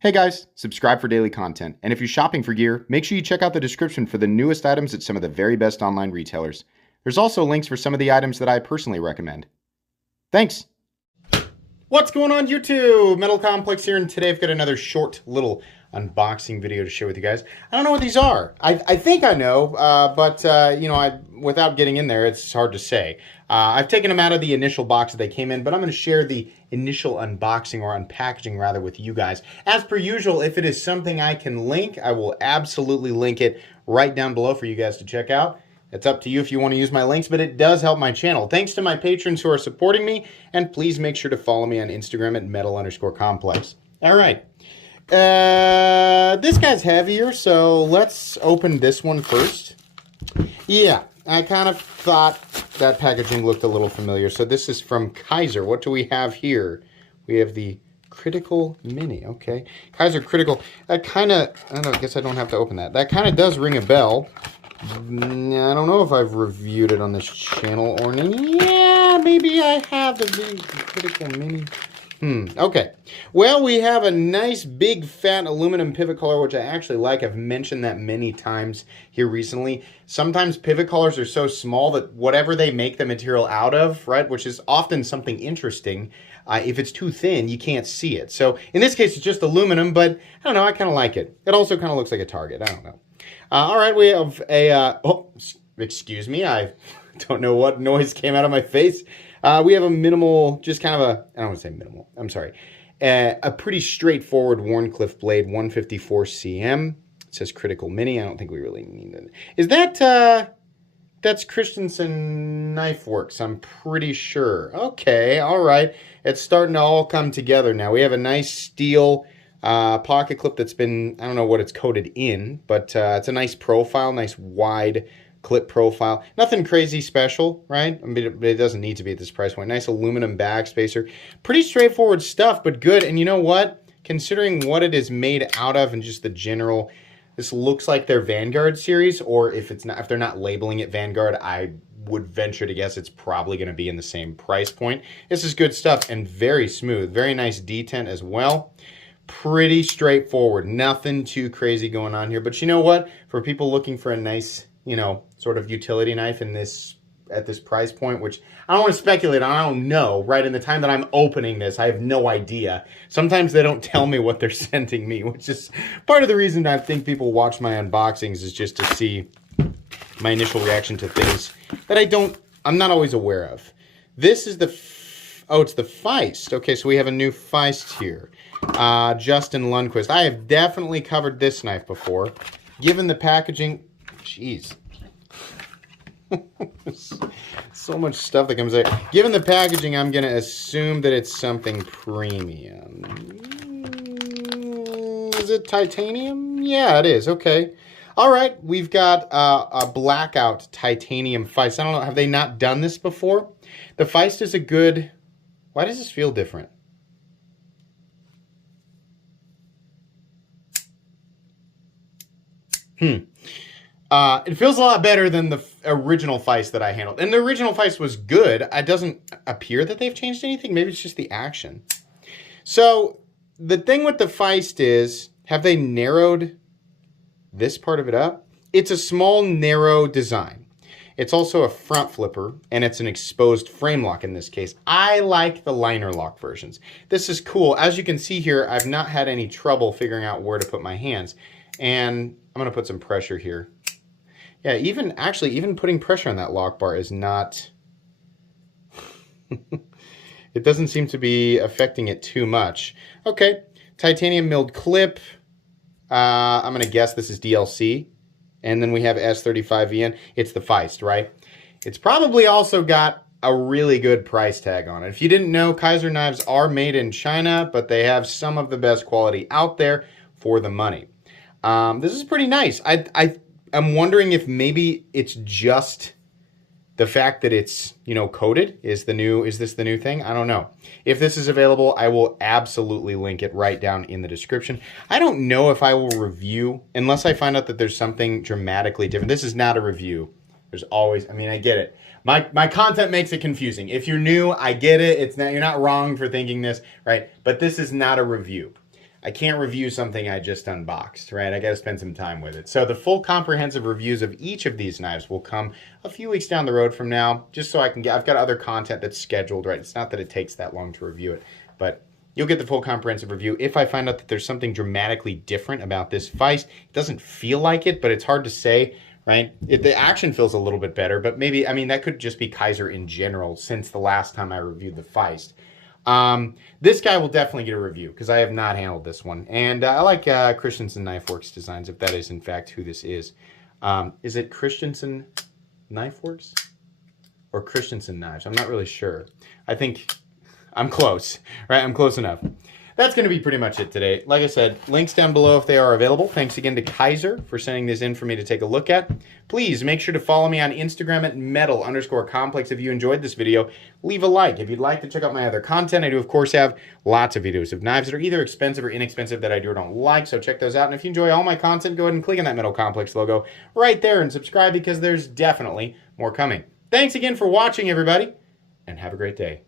Hey guys, subscribe for daily content. And if you're shopping for gear, make sure you check out the description for the newest items at some of the very best online retailers. There's also links for some of the items that I personally recommend. Thanks! What's going on YouTube? Metal Complex here, and today I've got another short little unboxing video to share with you guys. I don't know what these are. I think I know, but without getting in there, it's hard to say. I've taken them out of the initial box that they came in, but I'm going to share the initial unboxing or unpackaging rather with you guys. As per usual, if it is something I can link, I will absolutely link it right down below for you guys to check out. It's up to you if you want to use my links, but it does help my channel. Thanks to my patrons who are supporting me, and please make sure to follow me on Instagram at metal_complex. All right. This guy's heavier, so let's open this one first. Yeah, I kind of thought that packaging looked a little familiar. So this is from Kizer. What do we have here? We have the Critical Mini. Okay. Kizer Critical. That kind of, I don't know, I guess I don't have to open that. That kind of does ring a bell. I don't know if I've reviewed it on this channel or not. Yeah, maybe I have the Critical Mini. Okay. Well, we have a nice big fat aluminum pivot collar, which I actually like. I've mentioned that many times here recently. Sometimes pivot collars are so small that whatever they make the material out of, right, which is often something interesting, if it's too thin, you can't see it. So in this case, it's just aluminum, but I don't know, I kind of like it. It also kind of looks like a Target. I don't know. All right, we have a, oh, excuse me, I don't know what noise came out of my face. We have a minimal, just kind of a, I don't want to say minimal, I'm sorry, a pretty straightforward Wharncliffe blade, 154 cm. It says Critical Mini. I don't think we really need it. Is that, that's Christensen Knife Works, I'm pretty sure. Okay, all right. It's starting to all come together now. We have a nice steel pocket clip that's been, I don't know what it's coated in, but it's a nice profile, nice wide clip profile. Nothing crazy special, right? I mean, it doesn't need to be at this price point. Nice aluminum bag spacer. Pretty straightforward stuff, but good. And you know what? Considering what it is made out of and just the general, this looks like their Vanguard series, or if it's not, if they're not labeling it Vanguard, I would venture to guess it's probably going to be in the same price point. This is good stuff and very smooth. Very nice detent as well. Pretty straightforward. Nothing too crazy going on here. But you know what? For people looking for a nice, you know, sort of utility knife in this, at this price point, which I don't want to speculate on, I don't know, right? In the time that I'm opening this, I have no idea. Sometimes they don't tell me what they're sending me, which is part of the reason I think people watch my unboxings, is just to see my initial reaction to things that I'm not always aware of. This is the, oh, it's the Feist. Okay, so we have a new Feist here. Justin Lundquist. I have definitely covered this knife before. Given the packaging, jeez. So much stuff that comes out. Given the packaging, I'm going to assume that it's something premium. Is it titanium? Yeah, it is. Okay. All right. We've got a blackout titanium Feist. I don't know. Have they not done this before? The Feist is a good... Why does this feel different? It feels a lot better than the original Feist that I handled. And the original Feist was good. It doesn't appear that they've changed anything. Maybe it's just the action. So the thing with the Feist is, have they narrowed this part of it up? It's a small, narrow design. It's also a front flipper, and it's an exposed frame lock in this case. I like the liner lock versions. This is cool. As you can see here, I've not had any trouble figuring out where to put my hands. And I'm going to put some pressure here. Yeah, even putting pressure on that lock bar is not... it doesn't seem to be affecting it too much. Okay, titanium milled clip. I'm going to guess this is DLC. And then we have S35VN. It's the Feist, right? It's probably also got a really good price tag on it. If you didn't know, Kizer knives are made in China, but they have some of the best quality out there for the money. This is pretty nice. I'm wondering if maybe it's just the fact that it's, you know, coated. Is this the new thing? I don't know. If this is available, I will absolutely link it right down in the description. I don't know if I will review, unless I find out that there's something dramatically different. This is not a review. There's always, I mean, I get it. My content makes it confusing. If you're new, I get it. It's not, you're not wrong for thinking this, right? But this is not a review. I can't review something I just unboxed, right? I got to spend some time with it. So the full comprehensive reviews of each of these knives will come a few weeks down the road from now, just so I can I've got other content that's scheduled, right? It's not that it takes that long to review it, but you'll get the full comprehensive review. If I find out that there's something dramatically different about this Feist, it doesn't feel like it, but it's hard to say, right? The action feels a little bit better, but maybe, I mean, that could just be Kizer in general since the last time I reviewed the Feist. This guy will definitely get a review because I have not handled this one. And I like Christensen Knife Works Designs, if that is in fact who this is. Is it Christensen Knife Works or Christensen Knives? I'm not really sure. I think I'm close, right? I'm close enough. That's going to be pretty much it today. Like I said, links down below if they are available. Thanks again to Kizer for sending this in for me to take a look at. Please make sure to follow me on Instagram at metal_complex. If you enjoyed this video, leave a like. If you'd like to check out my other content, I do, of course, have lots of videos of knives that are either expensive or inexpensive that I do or don't like, so check those out. And if you enjoy all my content, go ahead and click on that Metal Complex logo right there and subscribe because there's definitely more coming. Thanks again for watching, everybody, and have a great day.